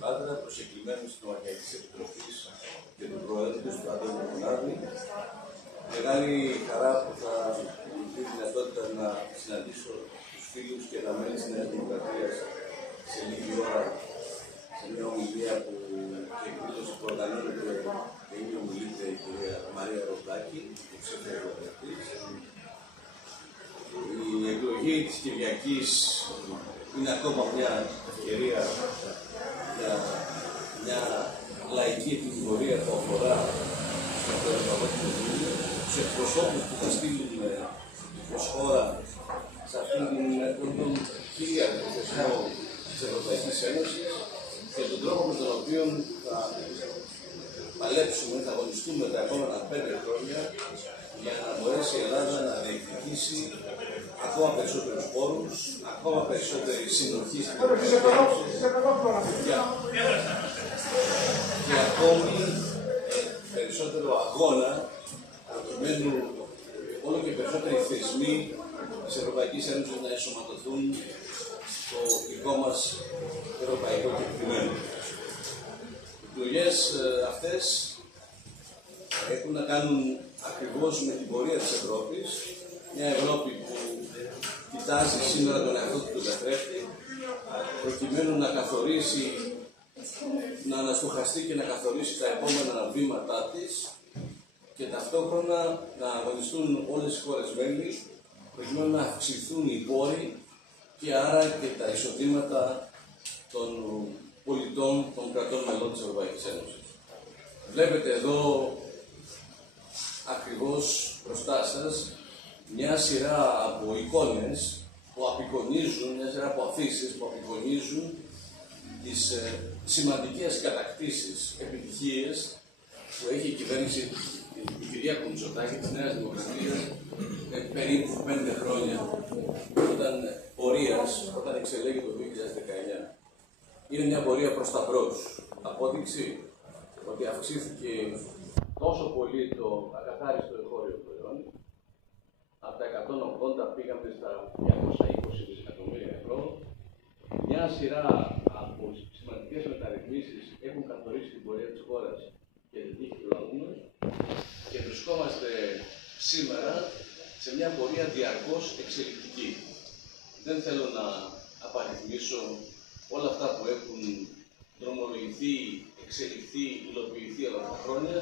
Πάτρα, προσκεκλημένους της Νομαρχιακής Επιτροπής και του Προέδρου του Αντώνη Μονάδη. Μεγάλη χαρά που θα μου δει τη δυνατότητα να συναντήσω τους φίλους και τα μέλη της Νέας Δημοκρατίας σε λίγη ώρα, σε μια ομιλία και εκδήλωση που οργανώνεται και είναι ομιλήτρια η κυρία Μαρία Ροδάκη, υποψήφια ευρωβουλευτής. Η εκλογή της Κυριακής είναι ακόμα μια ευκαιρία για μια λαϊκή επιβολία που αφορά το Ευρωπαϊκό Κοινοβούλιο, τους εκπροσώπους που θα στείλουμε ως χώρα σε αυτήν τον κυρίαρχο θεσμό της Ευρωπαϊκής Ένωσης και τον τρόπο με τον οποίο θα παλέψουμε, θα αγωνιστούμε τα επόμενα 5 χρόνια για να μπορέσει η Ελλάδα να διεκδικήσει ακόμα περισσότερους πόρους, ακόμα περισσότερη συνοχή στην Ευρωπαϊκή και ακόμη περισσότερο αγώνα προκειμένου όλο και περισσότεροι θεσμοί της Ευρωπαϊκής Ένωσης να ενσωματωθούν στο δικό μας ευρωπαϊκό κεκτημένο. Οι εκλογές αυτές έχουν να κάνουν ακριβώς με την πορεία της Ευρώπης, μια Ευρώπη που κοιτάζει σήμερα τον εαυτό του τον καθρέφτη, προκειμένου να καθορίσει, να αναστοχαστεί και να καθορίσει τα επόμενα βήματά της και ταυτόχρονα να αγωνιστούν όλες οι χώρες μέλη, προκειμένου να αυξηθούν οι πόροι και άρα και τα εισοδήματα των πολιτών των κρατών μελών της Ευρωπαϊκής Ένωσης. Βλέπετε εδώ ακριβώς μπροστά σας μια σειρά από εικόνες που απεικονίζουν, μια σειρά από αφήσεις που απεικονίζουν τις σημαντικές κατακτήσεις, επιτυχίες που έχει η κυβέρνηση, η κυρία Μητσοτάκη της Νέας Δημοκρατίας περίπου 5 χρόνια όταν εξελέγει το 2019. Είναι μια πορεία προς τα μπρος. Απόδειξη ότι αυξήθηκε τόσο πολύ το ακαθάριστο εγχώριο προϊόν, από τα 180 πήγαμε στα 220 δισεκατομμύρια ευρώ. Μια σειρά από σημαντικές μεταρρυθμίσεις έχουν καθορίσει την πορεία της χώρας και την τύχη του λαού μας και βρισκόμαστε σήμερα σε μια πορεία διαρκώς εξελικτική. Δεν θέλω να απαριθμίσω όλα αυτά που έχουν δρομολογηθεί, εξελιχθεί, υλοποιηθεί όλα αυτά τα χρόνια.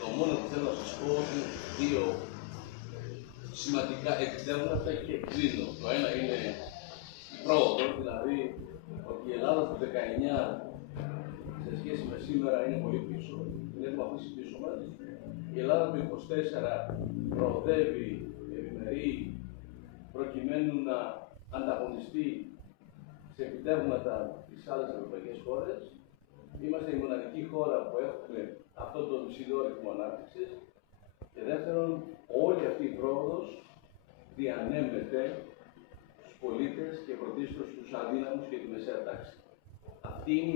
Το μόνο που θέλω να σας πω είναι 2 σημαντικά επιτεύγματα και κλείνω. Το ένα είναι η πρόοδο, δηλαδή ότι η Ελλάδα του 19 σε σχέση με σήμερα είναι πολύ πίσω, την έχουμε αφήσει πίσω μας. Η Ελλάδα του 24 προοδεύει, ευημερεί, προκειμένου να ανταγωνιστεί σε επιτεύγματα τις άλλες ευρωπαϊκές χώρες. Είμαστε η μοναδική χώρα που έχουμε αυτό το υψηλό ρυθμό ανάπτυξης. Και δεύτερον, όλη αυτή η πρόοδος διανέμεται στους πολίτες και πρωτίστως στους αδύναμους και τη μεσαία τάξη. Αυτή είναι